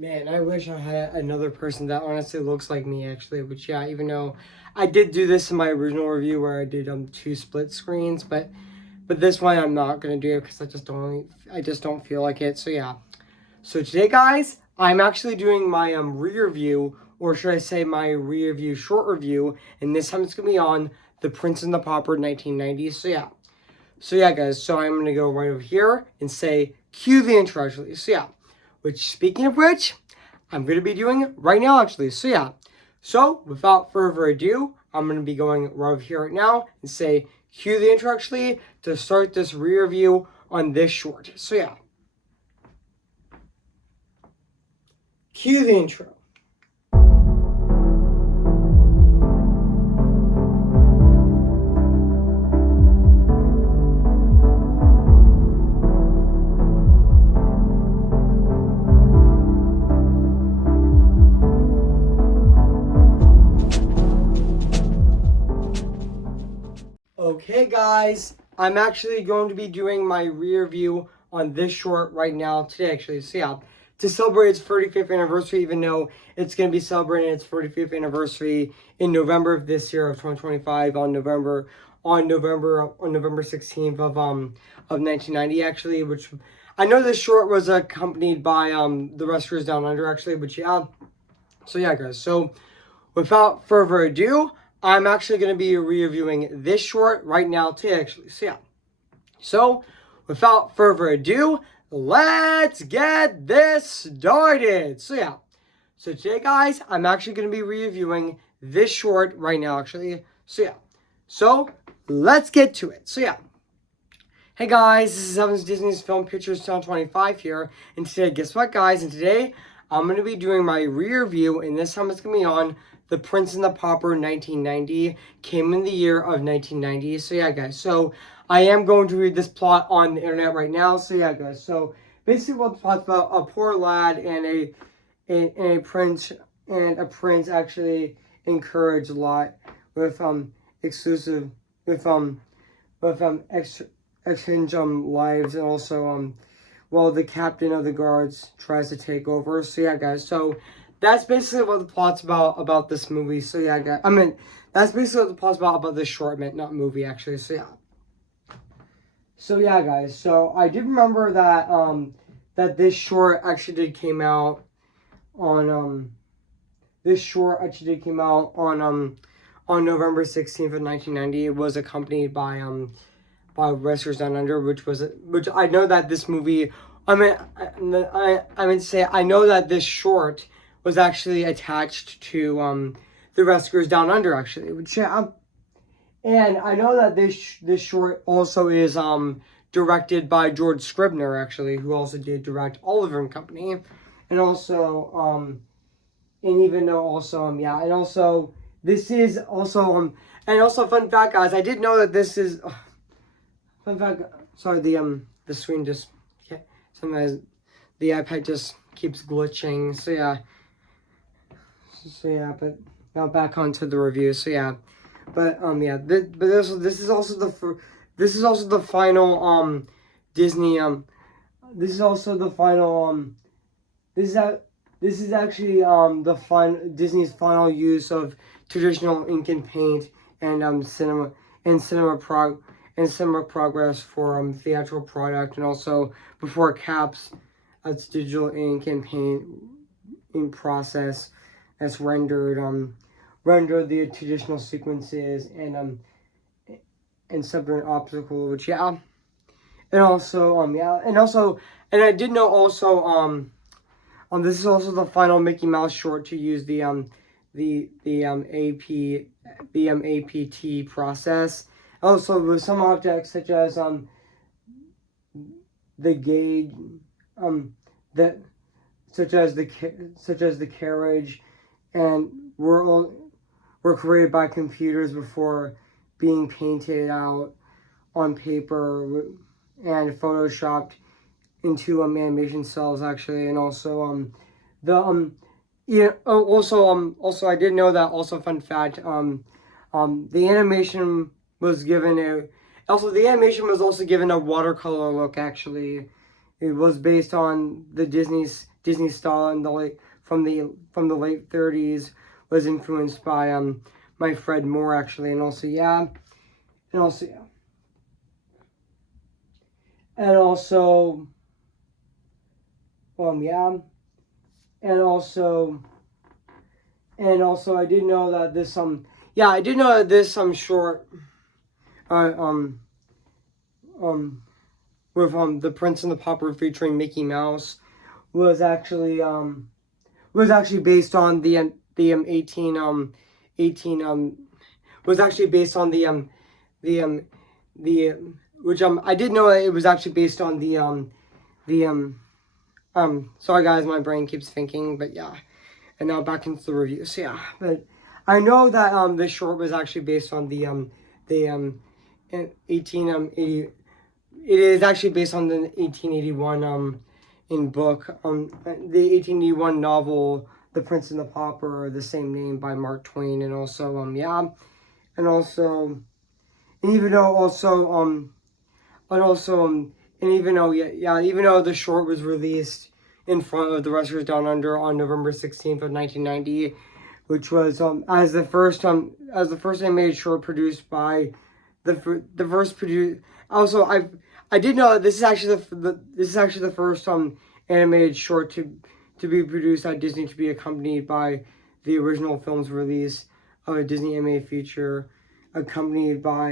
Man, I wish I had another person that honestly looks like me actually, which yeah, even though I did do this in my original review where I did two split screens, but this one I'm not gonna do it because I just don't feel like it. So yeah. So today guys, I'm actually doing my rear view, or should I say my rear view short review, and this time it's gonna be on The Prince and the Pauper 1990s. So yeah. So yeah guys, so I'm gonna go right over here and say cue the intro actually. So yeah. Which, speaking of which, I'm going to be doing right now, actually. So, yeah. So, without further ado, I'm going to be going right over here right now and say, cue the intro, actually, to start this rear view on this short. So, yeah. Cue the intro. Okay guys, I'm actually going to be doing my rear view on this short right now today actually. So yeah, to celebrate its 35th anniversary, even though it's going to be celebrating its 35th anniversary in November of this year of 2025 on November 16th of 1990 actually, which I know this short was accompanied by the Rescuers Down Under actually, but yeah. So yeah guys, so without further ado, I'm actually going to be reviewing this short right now today, actually. So, yeah. So, without further ado, let's get this started. So, yeah. So, today, guys, I'm actually going to be reviewing this short right now, actually. So, yeah. So, let's get to it. So, yeah. Hey, guys, this is Evan's Disney's Film Pictures Channel 25 here. And today, guess what, guys? And today, I'm going to be doing my rear view, and this time it's going to be on The Prince and the Pauper 1990, came in the year of 1990. So yeah, guys. So I am going to read this plot on the internet right now. So yeah, guys. So basically, what the plot's about: a poor lad and a prince actually encourage a lot with exclusive with exchange lives, and also well, the captain of the guards tries to take over. So yeah, guys. So that's basically what the plot's about this movie. So yeah, guys. I mean, that's basically what the plot's about this short, not movie actually. So yeah. So yeah, guys. So I did remember that that this short actually did came out on on November 16th of 1990. It was accompanied by Rescuers Down Under, which I know that this movie. I mean, I mean to say I know that this short was actually attached to the Rescuers Down Under actually, which yeah, and I know that this short also is directed by George Scribner actually, who also did direct Oliver and Company, and also and even though also yeah, and also this is also and also fun fact, guys, I did know that this is. Fun fact, sorry, the screen just, okay, sometimes the iPad just keeps glitching, so yeah, but now back onto the review, so yeah, but yeah, this is also the final Disney this is also the final this is actually Disney's final use of traditional ink and paint and cinema progress for theatrical product, and also before caps its digital ink and paint in process that's rendered the traditional sequences and submarine optical, which yeah, and also and I did know also this is also the final Mickey Mouse short to use the APT process. Also, with some objects such as the gauge, that such as the carriage, and were created by computers before being painted out on paper and photoshopped into animation cells actually, and also the yeah. Oh, also I did know that. Also, fun fact. The animation was given a. Also, the animation was also given a watercolor look. Actually, it was based on the Disney's Disney style in the late from the late 30s was influenced by my Fred Moore actually, and also yeah, and also yeah, and also yeah, and also I did know that this yeah, I did know that this short uh, um with The Prince and the Pauper featuring Mickey Mouse was actually based on the 18 was actually based on the the which I did know that it was actually based on the sorry guys, my brain keeps thinking, but yeah. And now back into the review. So yeah, but I know that this short was actually based on the 1880. It is actually based on the 1881 in book the 1881 novel The Prince and the Pauper, the same name by Mark Twain, and also yeah, and also and even though also and also and even though even though the short was released in front of The Rescuers Down Under on November 16th of 1990, which was as the first animated short produced by the first produce. Also, I did know that this is actually the first animated short to be produced at Disney to be accompanied by the original film's release of a Disney animated feature, accompanied by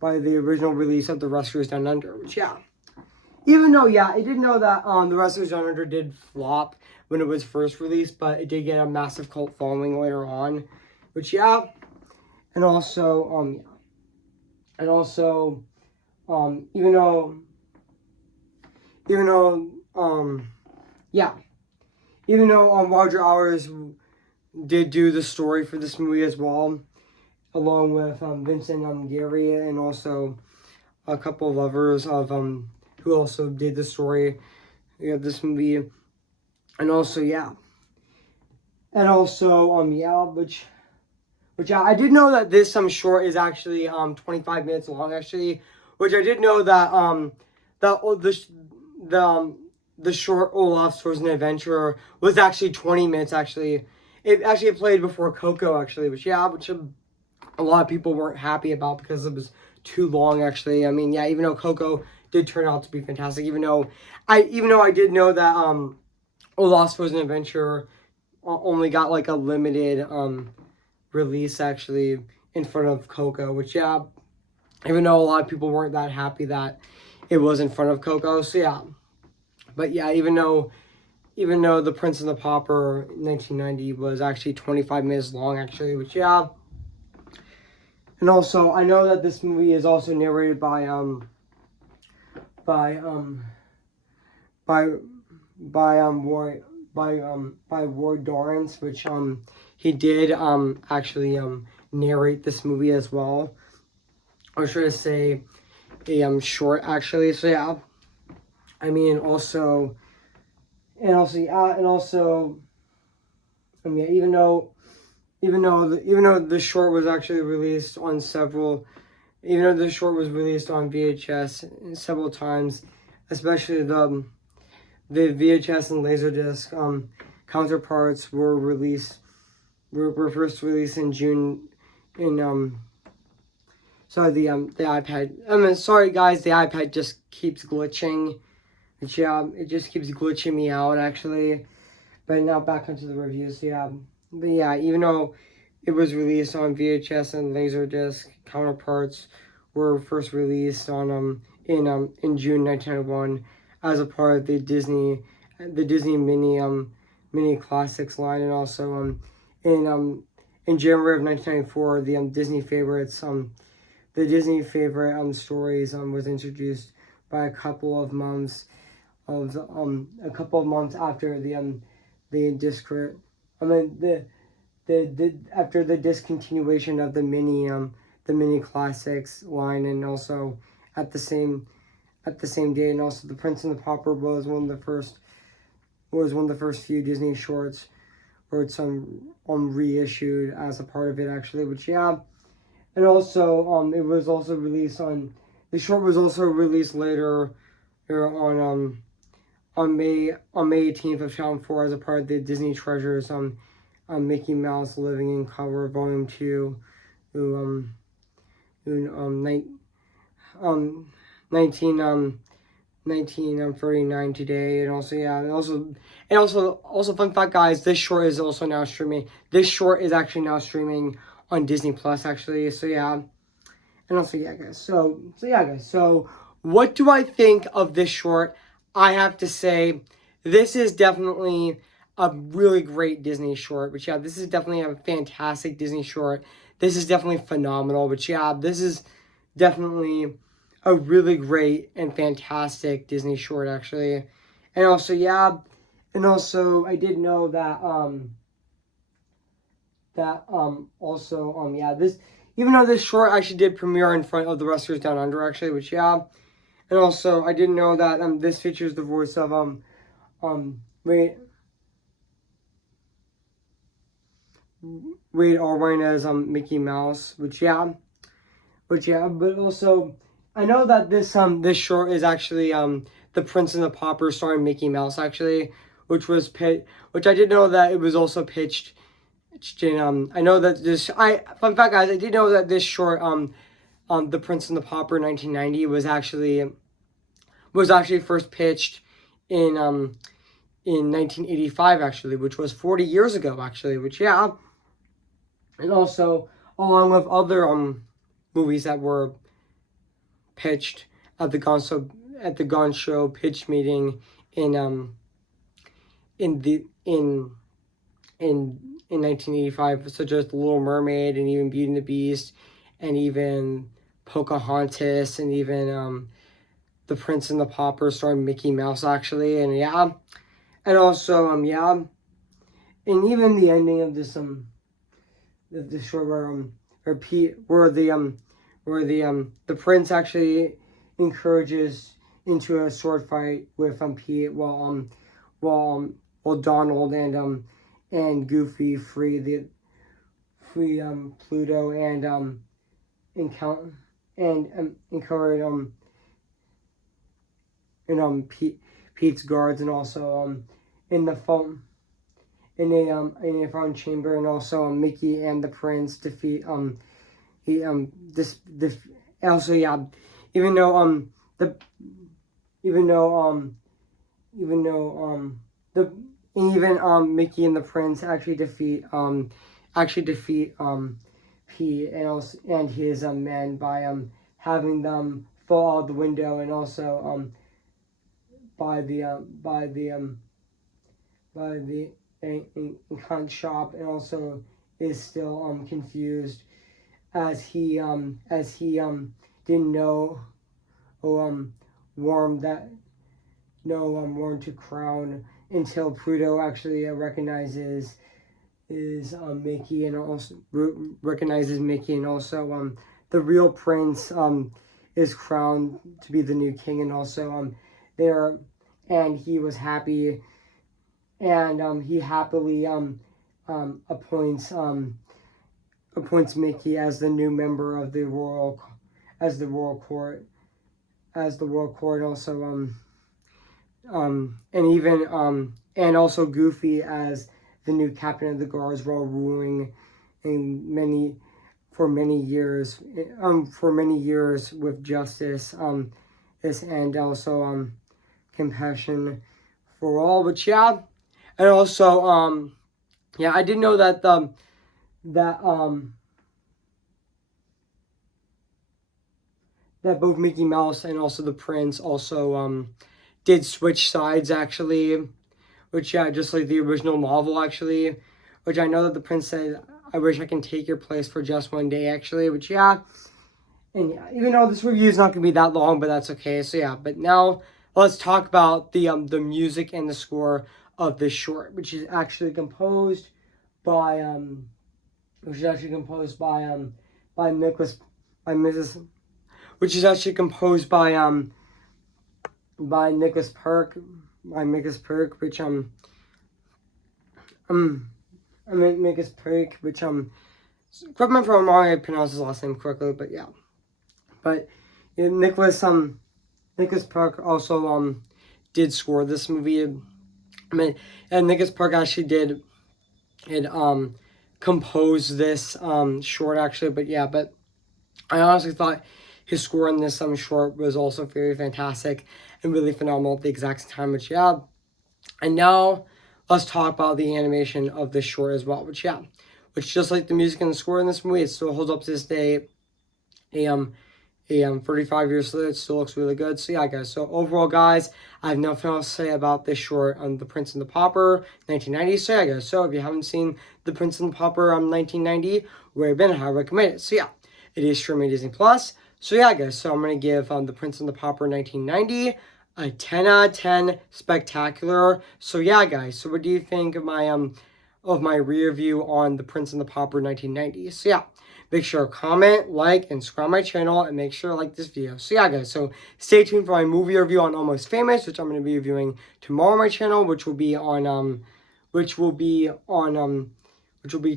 the original release of The Rescuers Down Under, which yeah. Even though, yeah, I did know that The Rescuers Down Under did flop when it was first released, but it did get a massive cult following later on, which yeah, and also yeah. And also, even though, yeah, even though Roger Allers did do the story for this movie as well, along with Vincent Gary and also a couple of others of who also did the story of this movie, and also yeah, and also yeah, which yeah, I did know that this short is actually 25 minutes long actually, which I did know that the short Olaf's Frozen Adventure was actually 20 minutes actually. It actually played before Coco actually, which yeah, which a lot of people weren't happy about because it was too long actually. I mean, yeah, even though Coco did turn out to be fantastic, even though I did know that Olaf's Frozen Adventure only got like a limited release actually in front of Coco, which yeah, even though a lot of people weren't that happy that it was in front of Coco, so yeah. But yeah, even though The Prince and the Pauper 1990 was actually 25 minutes long actually, which yeah. And also I know that this movie is also narrated by Ward Dorrance, which he did actually narrate this movie as well. Or should I say a short actually. So yeah. I mean also yeah, even though the short was actually released on even though the short was released on VHS several times, especially the VHS and Laserdisc counterparts were first released in June in sorry the iPad. Sorry guys, the iPad just keeps glitching. Yeah, it just keeps glitching me out actually. But now back onto the reviews. Yeah, but yeah, even though it was released on VHS and Laserdisc, counterparts were first released on in June 1991 as a part of the Disney mini classics line, and also in January of 1994 the Disney favorites the Disney favorite stories was introduced by a couple of months after after the discontinuation of the mini classics line, and also at the same day, and also The Prince and the Pauper was one of the first few Disney shorts where it's reissued as a part of it actually, which yeah. And also it was also released on the short was also released later on May 18th of 2004 as a part of the Disney Treasures Mickey Mouse Living in Color Volume 2, who 19 1939 today. And also, yeah, and also fun fact, guys, this short is also now streaming. This short is actually now streaming on Disney Plus, actually. So yeah. And also, yeah, guys. So yeah, guys. So what do I think of this short? I have to say, this is definitely a really great Disney short. But yeah, this is definitely a fantastic Disney short. This is definitely phenomenal. But yeah, this is definitely a really great and fantastic Disney short, actually. And also, yeah, and also I did know that yeah, this, even though this short actually did premiere in front of The Rescuers Down Under, actually, which, yeah. And also, I didn't know that this features the voice of Wade Allwine as Mickey Mouse, which, yeah. But also, I know that this short is actually The Prince and the Pauper starring Mickey Mouse, actually, which I did know that it was also pitched in I know that fun fact, guys, I did know that this short The Prince and the Pauper 1990 was actually first pitched in 1985, actually, which was 40 years ago, actually, which, yeah. And also, along with other movies that were pitched at the Gone Show pitch meeting in in 1985, such as The Little Mermaid and even Beauty and the Beast and even Pocahontas and even The Prince and the Pauper starring Mickey Mouse, actually. And yeah, and also yeah, and even the ending of this the short where the prince actually encourages into a sword fight with Pete while Donald and Goofy free Pluto and encourage Pete's guards, and also in the phone in a phone chamber, and also Mickey and the prince defeat he this also, yeah, even though the even though the even Mickey and the prince actually defeat Pete and his men by having them fall out the window, and also by the cunt shop, and also is still confused as he didn't know Worm to crown until Pluto actually recognizes Mickey, and also recognizes Mickey, and also the real prince is crowned to be the new king, and also there, and he was happy, and he happily appoints Mickey as the new member of the royal court, also and even and also Goofy as the new captain of the guards, while ruling for many years with justice and also compassion for all. But yeah, and also yeah, I did know that that both Mickey Mouse and also the Prince also did switch sides, actually, which, yeah, just like the original novel, actually, which I know that the Prince said, "I wish I can take your place for just one day," actually, which, yeah. And yeah, even though this review is not going to be that long, but that's okay. So yeah, but now let's talk about the music and the score of this short, which is actually composed by Nicholas by Mrs. which is actually composed by Nicholas Perk, which Nicholas Perk, which correct me if I'm wrong, I pronounced his last name correctly, but yeah. But yeah, Nicholas Perk also did score this movie. I mean, and Nicholas Park actually did compose this short actually, but I honestly thought his score in this short was also very fantastic and really phenomenal at the exact time, and now let's talk about the animation of this short as well, which just like the music and the score in this movie, it still holds up to this day. 35 years later, it still looks really good. So yeah, guys. So overall, guys, I have nothing else to say about this short on The Prince and the Pauper, 1990. So yeah, guys. So if you haven't seen The Prince and the Pauper 1990, where have been, I recommend it. So yeah, it is streaming Disney Plus. So yeah, guys. So I'm gonna give The Prince and the Pauper 1990 a 10 out of 10, spectacular. So yeah, guys. So what do you think of my review on The Prince and the Pauper 1990? So yeah. Make sure to comment, like, and subscribe my channel, and make sure to like this video. So yeah, guys, so stay tuned for my movie review on Almost Famous, which I'm going to be reviewing tomorrow on my channel, which will be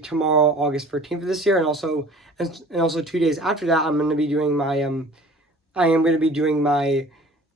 tomorrow, August 13th of this year, and also 2 days after that, I'm going to be doing my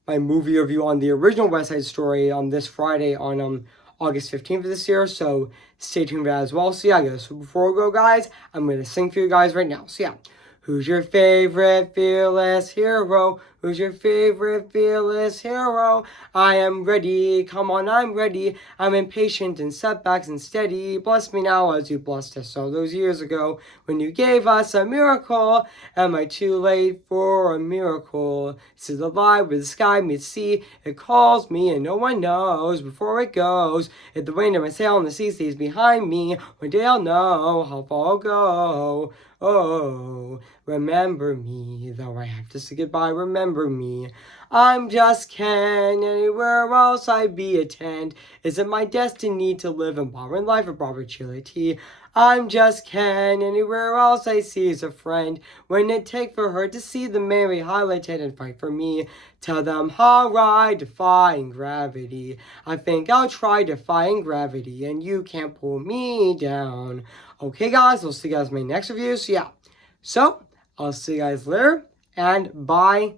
movie review on the original West Side Story on this Friday on August 15th of this year, so stay tuned for that as well. So yeah, guys, so before we go, guys, I'm going to sing for you guys right now. So yeah, who's your favorite fearless hero? Who's your favorite fearless hero? I am ready, come on, I'm ready. I'm impatient in setbacks and steady. Bless me now as you blessed us all those years ago when you gave us a miracle. Am I too late for a miracle? This is the line where the sky meets sea. It calls me and no one knows before it goes. If the wind of my sail and the sea stays behind me, one day I'll know how far I'll go. Oh, remember me, though I have to say goodbye, remember me. I'm just Ken, anywhere else I'd be a tent. Is it my destiny to live in modern life or opportunity? I'm just Ken, anywhere else I see is a friend. When it take for her to see the Mary highlighted and fight for me, tell them how I defying gravity. I think I'll try defying gravity, and you can't pull me down. Okay, guys, I'll see you guys in my next review. So yeah, I'll see you guys later, and bye